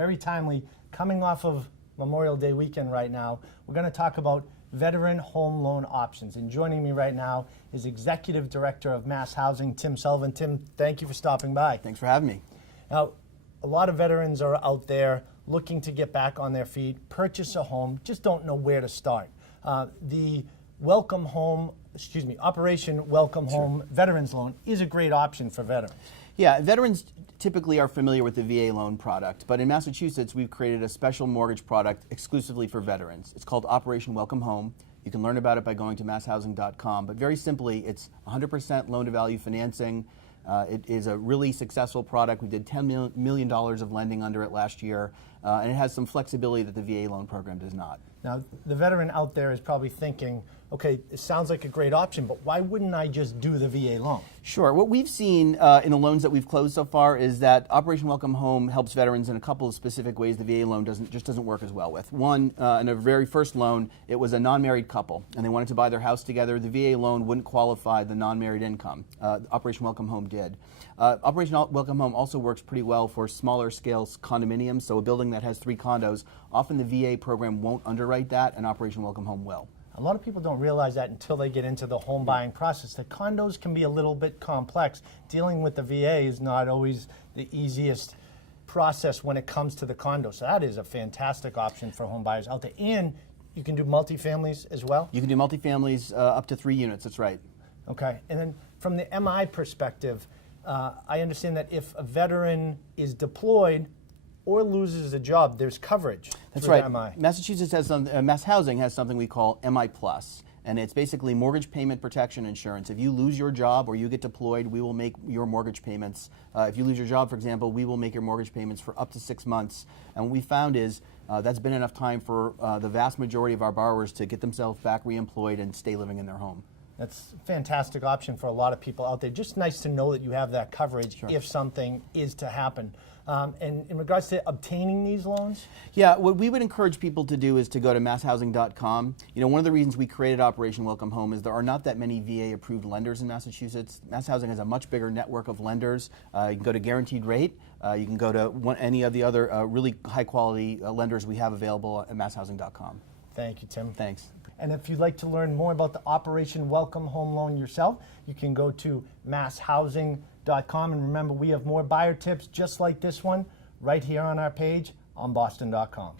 very timely. Coming off of Memorial Day weekend right now, we're going to talk about veteran home loan options. And joining me right now is Executive Director of Mass Housing, Tim Sullivan. Tim, thank you for stopping by. Thanks for having me. Now, a lot of veterans are out there looking to get back on their feet, purchase a home, just don't know where to start. The Operation Welcome Home Veterans Loan is a great option for veterans. Yeah, veterans typically are familiar with the VA loan product, but in Massachusetts, we've created a special mortgage product exclusively for veterans. It's called Operation Welcome Home. You can learn about it by going to masshousing.com, but very simply, it's 100% loan-to-value financing. It is a really successful product. We did $10 million of lending under it last year, and it has some flexibility that the VA loan program does not. Now, the veteran out there is probably thinking, okay, it sounds like a great option, but why wouldn't I just do the VA loan? Sure. What we've seen in the loans that we've closed so far is that Operation Welcome Home helps veterans in a couple of specific ways the VA loan doesn't work as well with. One, in the very first loan, it was a non-married couple, and they wanted to buy their house together. The VA loan wouldn't qualify the non-married income. Operation Welcome Home did. Operation Welcome Home also works pretty well for smaller scale condominiums, so a building that has 3 condos. Often the VA program won't underwrite that, and Operation Welcome Home will. A lot of people don't realize that until they get into the home buying process. The condos can be a little bit complex. Dealing with the VA is not always the easiest process when it comes to the condo. So that is a fantastic option for home buyers out there. And you can do multifamilies as well? You can do multifamilies up to 3 units, that's right. Okay, and then from the MI perspective, I understand that if a veteran is deployed or loses a job, there's coverage. That's right. MI. Massachusetts has Mass Housing has something we call MI Plus, and it's basically mortgage payment protection insurance. If you lose your job or you get deployed, we will make your mortgage payments. If you lose your job, for example, we will make your mortgage payments for up to 6 months. And what we found is that's been enough time for the vast majority of our borrowers to get themselves back reemployed and stay living in their home. That's a fantastic option for a lot of people out there. Just nice to know that you have that coverage if something is to happen. And in regards to obtaining these loans? Yeah, what we would encourage people to do is to go to masshousing.com. You know, one of the reasons we created Operation Welcome Home is there are not that many VA-approved lenders in Massachusetts. Mass Housing has a much bigger network of lenders. You can go to Guaranteed Rate. You can go to any of the other really high-quality lenders we have available at masshousing.com. Thank you, Tim. Thanks. And if you'd like to learn more about the Operation Welcome Home Loan yourself, you can go to masshousing.com. And remember, we have more buyer tips just like this one right here on our page on boston.com.